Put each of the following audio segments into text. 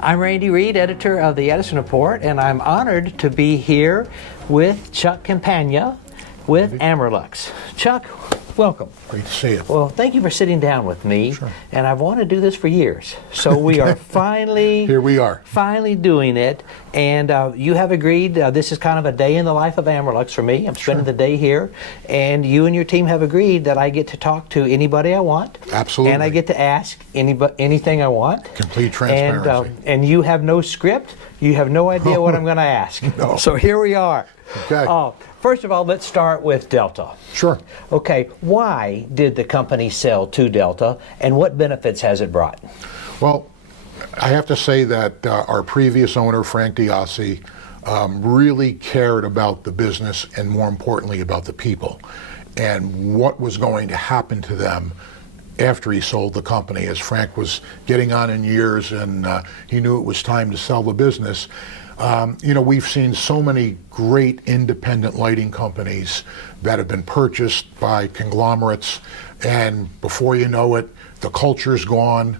I'm Reid, editor of the Edison Report, and I'm honored to be here with Chuck Campagna with Amerlux. Chuck, welcome. Great to see you. Well, thank you for sitting down with me. Sure. And I've wanted to do this for years. So we are finally here we are. Finally doing it. And you have agreed, this is kind of a day in the life of Amerlux for me. I'm spending the day here. And you and your team have agreed that I get to talk to anybody I want. Absolutely. And I get to ask anything I want. Complete transparency. And you have no script. You have no idea what I'm going to ask. No. So here we are. Okay. First of all, let's start with Delta. Sure. Okay, why did the company sell to Delta, and what benefits has it brought? Well, I have to say that our previous owner, Frank Diassi, really cared about the business and, more importantly, about the people and what was going to happen to them after he sold the company. As Frank was getting on in years and he knew it was time to sell the business. We've seen so many great independent lighting companies that have been purchased by conglomerates, and before you know it, the culture's gone,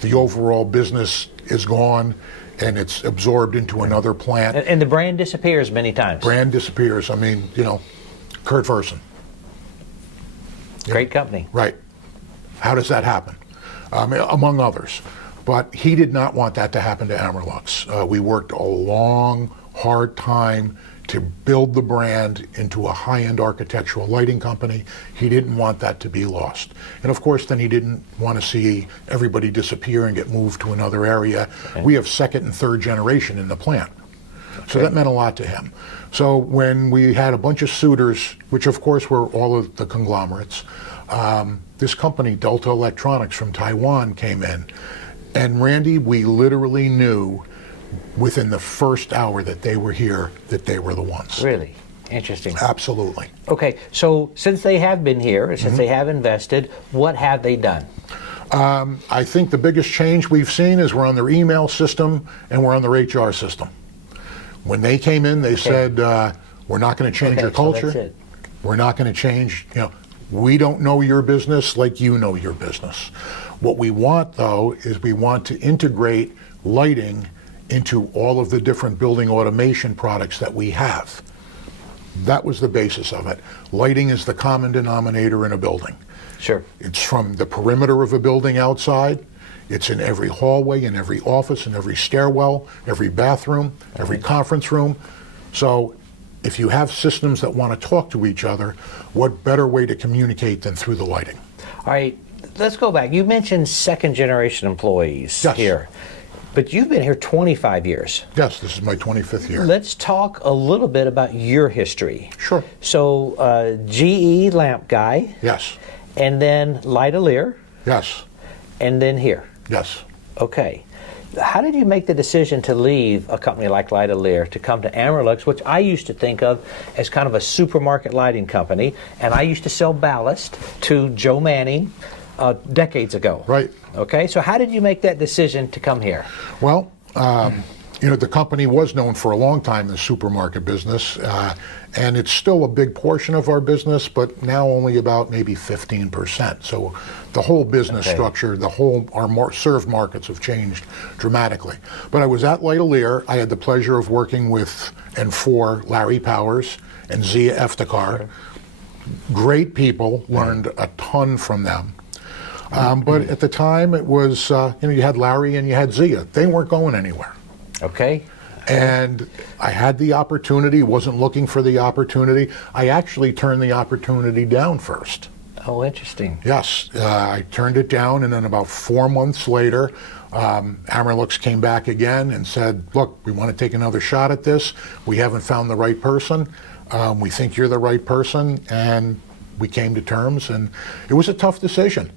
the overall business is gone, and it's absorbed into another plant. And the brand disappears many times. Brand disappears. I mean, Kurt Versen. Great company. Right. How does that happen? Among others. But he did not want that to happen to Amerlux. We worked a long, hard time to build the brand into a high-end architectural lighting company. He didn't want that to be lost. And of course, then he didn't want to see everybody disappear and get moved to another area. Okay. We have second and third generation in the plant. Okay. So that meant a lot to him. So when we had a bunch of suitors, which of course were all of the conglomerates, this company, Delta Electronics from Taiwan, came in. And Randy, we literally knew within the first hour that they were here that they were the ones. Really? Interesting. Absolutely. Okay, so since they have been here, since they have invested, what have they done? I think the biggest change we've seen is we're on their email system and we're on their HR system. When they came in, they said, we're not going to change your culture. So that's it. We're not going to change, we don't know your business like you know your business. What we want, though, is we want to integrate lighting into all of the different building automation products that we have. That was the basis of it. Lighting is the common denominator in a building. Sure. It's from the perimeter of a building outside. It's in every hallway, in every office, in every stairwell, every bathroom, every conference room. So if you have systems that want to talk to each other, what better way to communicate than through the lighting? All right, let's go back. You mentioned second generation employees here, but you've been here 25 years. Yes, this is my 25th year. Let's talk a little bit about your history. Sure. So GE lamp guy. Yes. And then Light-A-Lear. Yes. And then here. Yes. Okay. How did you make the decision to leave a company like Light-A-Lear to come to Amerlux, which I used to think of as kind of a supermarket lighting company, and I used to sell ballast to Joe Manning decades ago. Right. Okay, so how did you make that decision to come here? Well, the company was known for a long time in the supermarket business, and it's still a big portion of our business, but now only about maybe 15%. So the whole business structure, our served markets have changed dramatically. But I was at Light-A-Lear. I had the pleasure of working with and for Larry Powers and Zia Eftekar. Great people, learned a ton from them. But at the time, it was, you had Larry and you had Zia. They weren't going anywhere. Okay. And I had the opportunity, wasn't looking for the opportunity. I actually turned the opportunity down first. Oh, interesting. Yes, I turned it down, and then about 4 months later, Amerlux came back again and said, look, we want to take another shot at this. We haven't found the right person. We think you're the right person, and we came to terms, and it was a tough decision.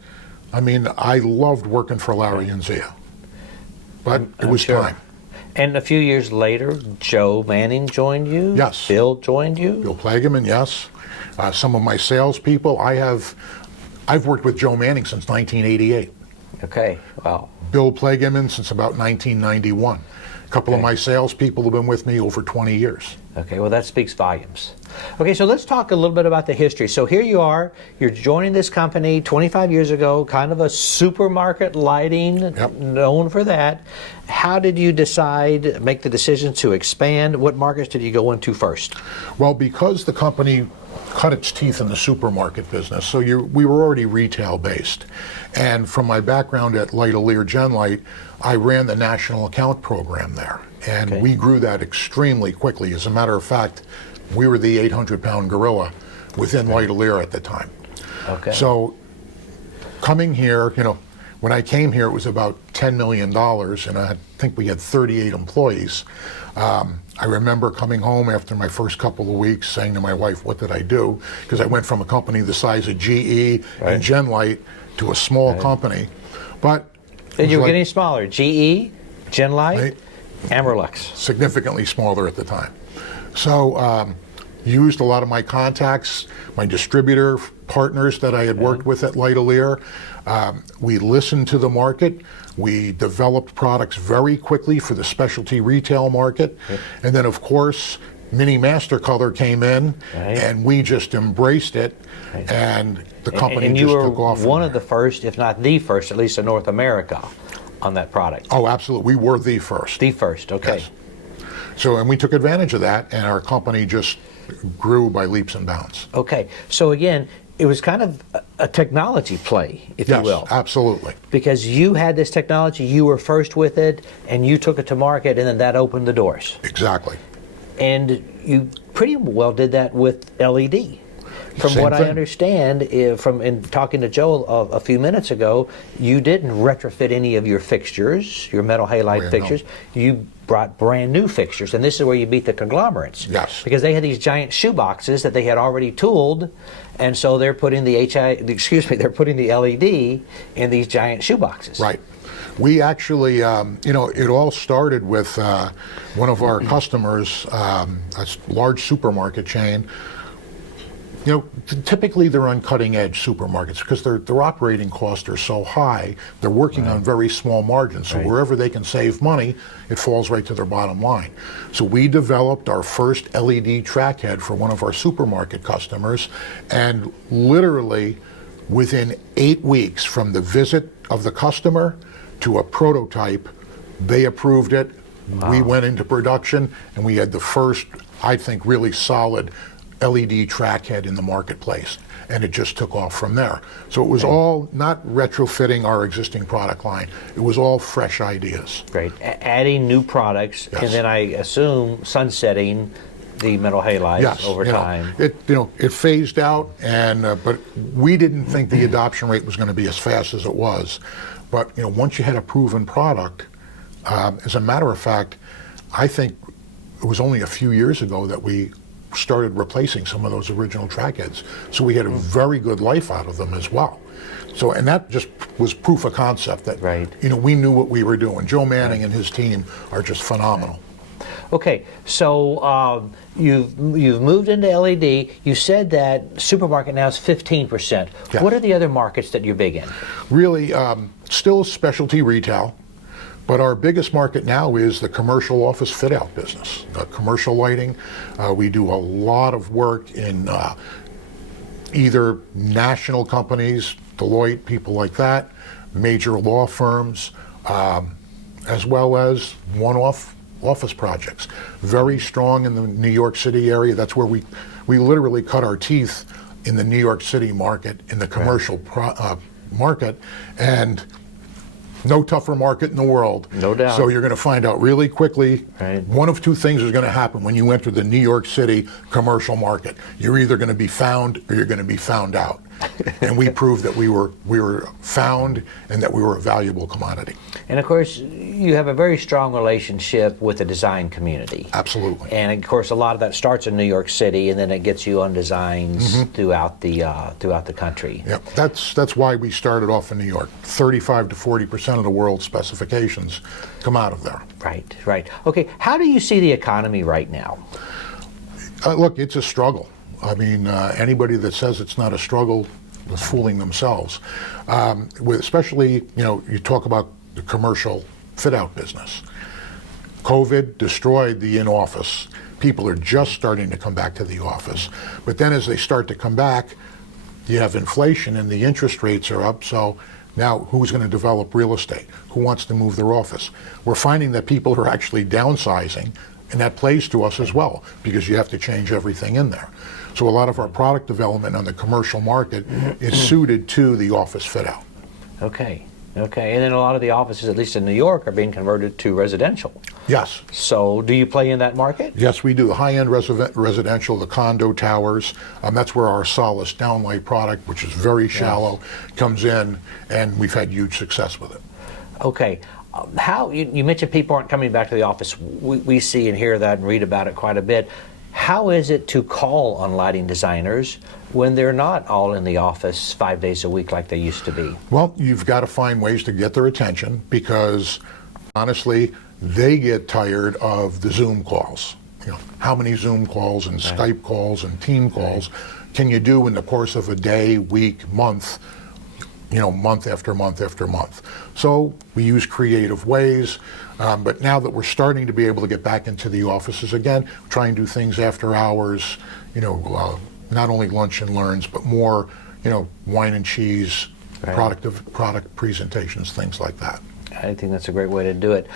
I mean, I loved working for Larry and Zia, but it was time. And a few years later, Joe Manning joined you? Yes. Bill joined you? Bill Plageman, yes. Some of my salespeople, I've worked with Joe Manning since 1988. Okay, wow. Bill Plageman since about 1991. A couple of my salespeople have been with me over 20 years. Okay, well, that speaks volumes. Okay, so let's talk a little bit about the history. So here you are, you're joining this company 25 years ago, kind of a supermarket lighting, Yep. known for that. How did you decide, make the decision to expand? What markets did you go into first? Well, because the company cut its teeth in the supermarket business, so we were already retail based. And from my background at Light Lear Genlight, I ran the national account program there. And Okay. we grew that extremely quickly. As a matter of fact, we were the 800-pound gorilla within Light Lear at the time. Okay. So coming here, when I came here, it was about $10 million, and I think we had 38 employees. I remember coming home after my first couple of weeks saying to my wife, what did I do? Because I went from a company the size of GE Right. and Genlight to a small company. But it And you were was getting smaller. GE, Genlight, Right. Amerlux. significantly smaller at the time. So used a lot of my contacts, my distributor partners that I had worked with at Light Lear. We listened to the market. We developed products very quickly for the specialty retail market. And then, of course, Mini Mastercolor came in, Right. and we just embraced it. And the company And you just were took off. from one of there. the first, if not the first, at least in North America, on that product. Oh, absolutely. We were the first. The first, okay. Yes. So, and we took advantage of that, and our company just grew by leaps and bounds. Okay, so again, it was kind of a technology play, if you Yes, will. absolutely. Because you had this technology, you were first with it, and you took it to market, and then that opened the doors. Exactly. And you pretty well did that with LED. From Same what I thing. understand, from in talking to Joe a few minutes ago, you didn't retrofit any of your fixtures, your metal halide Oh, yeah, fixtures. no. You brought brand new fixtures, and this is where you beat the conglomerates. Yes. Because they had these giant shoe boxes that they had already tooled, and so they're putting they're putting the LED in these giant shoe boxes. Right. We actually, it all started with one of our customers, a large supermarket chain. Typically they're on cutting edge supermarkets because their operating costs are so high. They're working on very small margins. So Right. wherever they can save money, it falls right to their bottom line. So we developed our first LED track head for one of our supermarket customers, and literally within 8 weeks from the visit of the customer to a prototype, they approved it. We went into production, and we had the first, I think, really solid LED track head in the marketplace, and it just took off from there. So it was all not retrofitting our existing product line. It was all fresh ideas. Great. Adding new products, Yes. and then I assume sunsetting the metal halides Yes, over time. it phased out, and but we didn't think the adoption rate was going to be as fast as it was. But once you had a proven product, as a matter of fact, I think it was only a few years ago that we started replacing some of those original track heads. So we had a very good life out of them as well. So, and that just was proof of concept that, Right. we knew what we were doing. Joe Manning and his team are just phenomenal. Okay, so you've moved into LED. You said that supermarket now is 15%. Yes. What are the other markets that you're big in? Really, still specialty retail, but our biggest market now is the commercial office fit-out business, commercial lighting. We do a lot of work in either national companies, Deloitte, people like that, major law firms, as well as one-off office projects. Very strong in the New York City area. That's where we literally cut our teeth in the New York City market, in the commercial market, and no tougher market in the world. No doubt. So you're going to find out really quickly. Right. One of two things is going to happen when you enter the New York City commercial market. You're either going to be found or you're going to be found out. And we proved that we were found and that we were a valuable commodity. And of course, you have a very strong relationship with the design community. Absolutely. And of course, a lot of that starts in New York City, and then it gets you on designs throughout the country. Yep. That's why we started off in New York. 35 to 40% of the world's specifications come out of there. Right, right. Okay, how do you see the economy right now? Look, it's a struggle. I mean, anybody that says it's not a struggle is fooling themselves. Especially, you talk about the commercial fit-out business. COVID destroyed the in-office. people are just starting to come back to the office. But then as they start to come back, you have inflation and the interest rates are up, so now who's going to develop real estate? Who wants to move their office? We're finding that people are actually downsizing, and that plays to us as well, because you have to change everything in there. So a lot of our product development on the commercial market is suited to the office fit out. Okay. Okay. And then a lot of the offices, at least in New York, are being converted to residential. Yes. So do you play in that market? Yes, we do. The high-end residential, the condo towers, that's where our Solace downlight product, which is very shallow, comes in, and we've had huge success with it. Okay. How you mentioned people aren't coming back to the office. We see and hear that and read about it quite a bit. How is it to call on lighting designers when they're not all in the office 5 days a week like they used to be? Well, you've got to find ways to get their attention, because honestly, they get tired of the Zoom calls. You know, how many Zoom calls and Skype calls and team calls can you do in the course of a day, week, month, month after month after month? So we use creative ways, but now that we're starting to be able to get back into the offices again, try and do things after hours, not only lunch and learns, but more, wine and cheese, product presentations, things like that. I think that's a great way to do it.